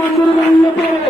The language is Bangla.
মন্দির মূল্য পড়ে